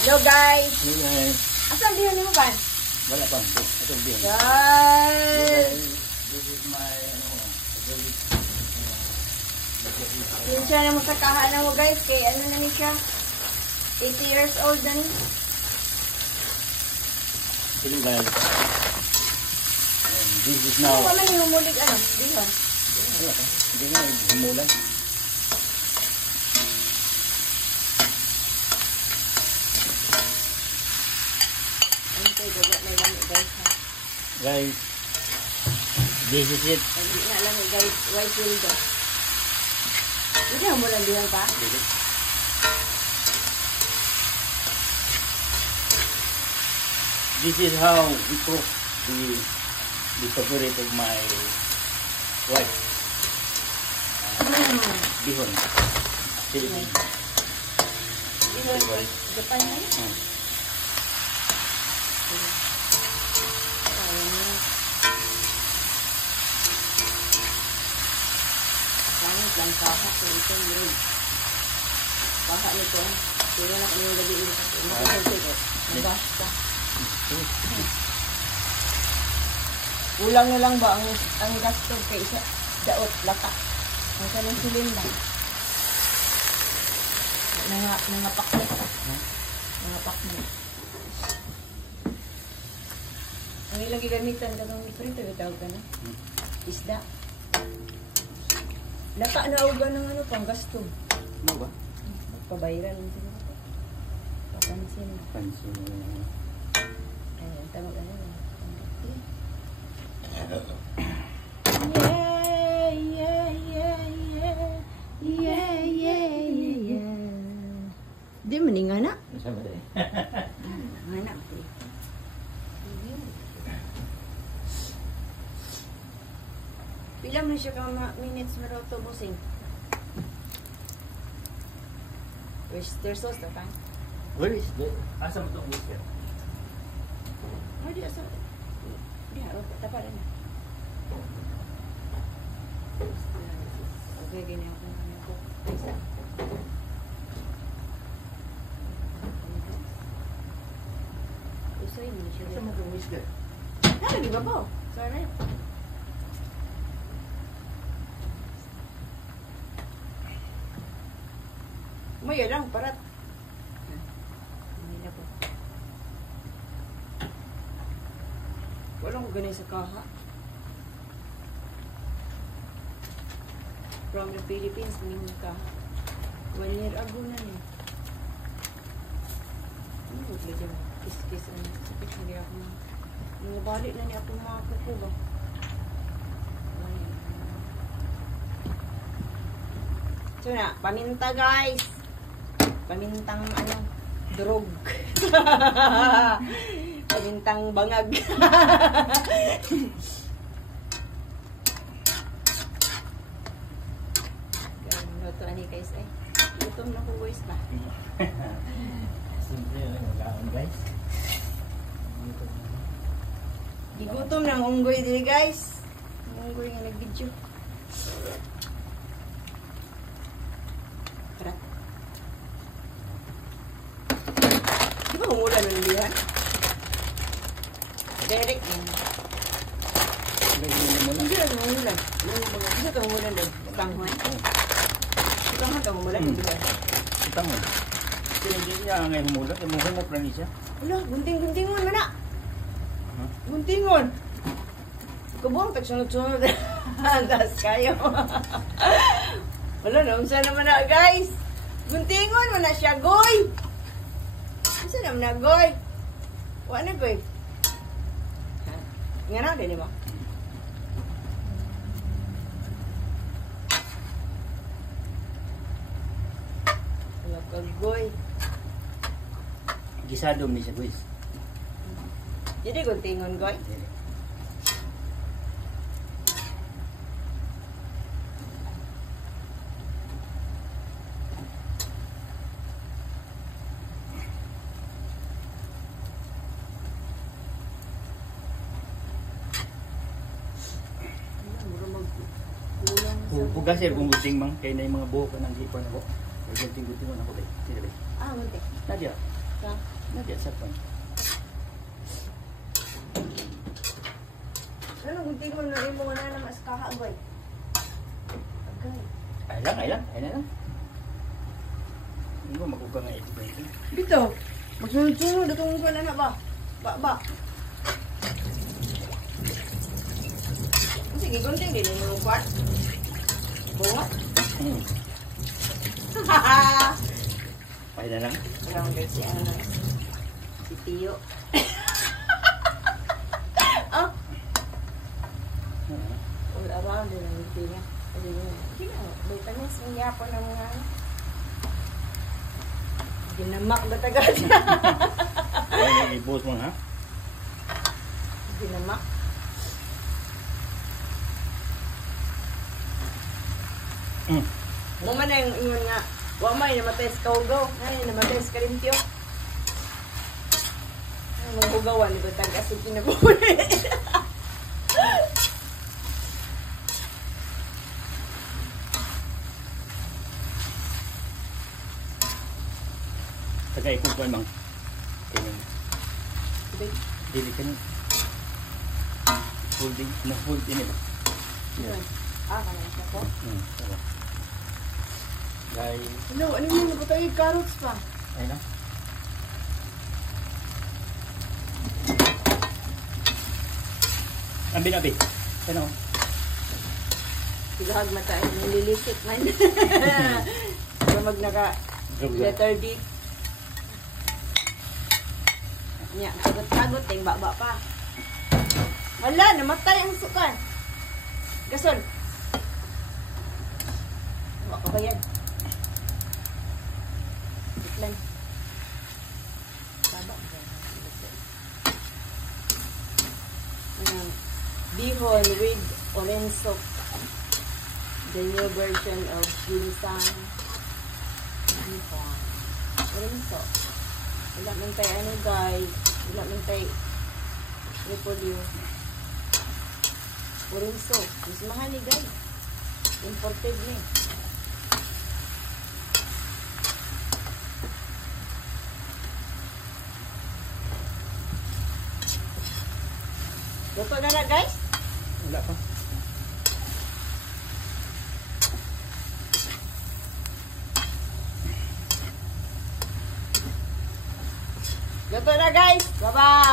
Hello guys. Hey guys. Asan bihan mo ba? Wala pa. Ito bihan. Guys. This is my Yun siya na masakahan na mo guys. Kay ano na ni siya? 80 years old na ni. Hello guys. And this is now. Ano naman yung humulig ano? Bihan. Wala pa. Hindi nga humulan. Guys, this is it. Hindi na alam guys, white wildo. Hindi mo lang diyan pa? This is how we cook the favorite of my wife. Bihon. Bihon. Japan na yun? Lang kaha ko ito yun. Kaha nito. Kaya na kami yung gabi ito. Basta. Ulang na lang ba ang gasto kay isa daot lata. Ang saling silinda. Nangapak mo. Nangapak mo. Ang ilang gigamitan ka ng prito, tawag ka na. Isda. Lata na uga ng ano pang gasto. Ano ba? Pabayran mo sila. Papansin. Pansin. Ayan, tawag ka na. Yeah. Di maning anak. Masama din. Anak. Pila mo siya ka minutes mo raw tubusing? Oyster sauce na pa? Where is the... Asa mo itong oyster? Ay, di asa. Di haro. Tapa rin na. Okay, ganyan ako naman ako. Isa. Usoy mo siya. Asa mo itong oyster? Nalagi ba po? Sorry. Maya lang, parat. Hindi na po. Walang ko ganun sa kaha. From the Philippines, ngayon yung kaha. 1 year ago na niya. Ano ko sila dyan? Kiss-kiss na niya. Sakit na niya ako na. Nabalik na niya ako mga kuko ba? So na, paminta guys. Pamintang ano, drog. Pamintang bangag. Luto ani guys ay. Gutom na ko guys ba? Simple lang magkaon guys. Gigutom ng unggoy dili guys. Unggoy nga nag-video. Tara. Di ba umulan ng lihan? Derek yan. Hindi na umulan. Hindi na umulan din. Tanghuan. Tanghuan umulan. Hindi ba? Tanghuan. Hindi niya ngayon humulan. Imuhan mo plan siya. Wala, gunting-guntingon man na. Guntingon. Kabuang tagsunod-sunod. Andas kayo. Wala na, unsa naman na guys. Guntingon man na siya, goy. Unsa naman na, goy. Wala na, goy. Nga na, din mo. Wala ka, goy. Gisadom ni siya guys. Jadi guntingon, goy. Pugasir kung guting mang kay na yung mga buhok ng gipon ako. Gunting-gunting ako dai. Sige dai. Ah, gunting. Tadi ah. Ka. Nandiyan sa pan. Ano kung tingon na rin mo nga na mas kakagay? Agay. Ay lang. Hindi mo magugang nga ito ba ito? Dito. Magsunod-sunod. Itong ko na ba? Ba. Sige, kunting din yung part. Bunga. Ay na lang. Parang si ano. Si Tio. Ah. All around din ang hindi niya. Hindi na. Baita niya sa yapo ng mga ginamak na tagad. Ay, ibos mo ha? Ginamak. Mo man na yung ingon nga, wa may namatay sa kaugaw. Ay, namatay sa kalimpyo. Ay, mga ugawan, ito tag-asig kinabuhi. Tagay kung kuwan mang. Kaya dili ka niya. Holding, na-hold din ito. Yun. Kaya siya po. Tama. Guys, Ano yun? Napatay yung carrots pa. ay na. Abi. Ano? Sigahag mata ay nililikit man. Kaya naka letter D. Nya, sagot-sagot ting baba pa. Wala, namatay ang sukan. Gasol. Wala ka ba yan? Itlan. Baba. Bihon with orange sauce. The new version of ginseng. Bihon. Orange sauce. Wala man tayo ano guys. Wala man tayo repolyo. Orange sauce. Mas mahal ni guys. Imported ni. Luto na na guys. Wala pa. Luto na guys. Bye-bye.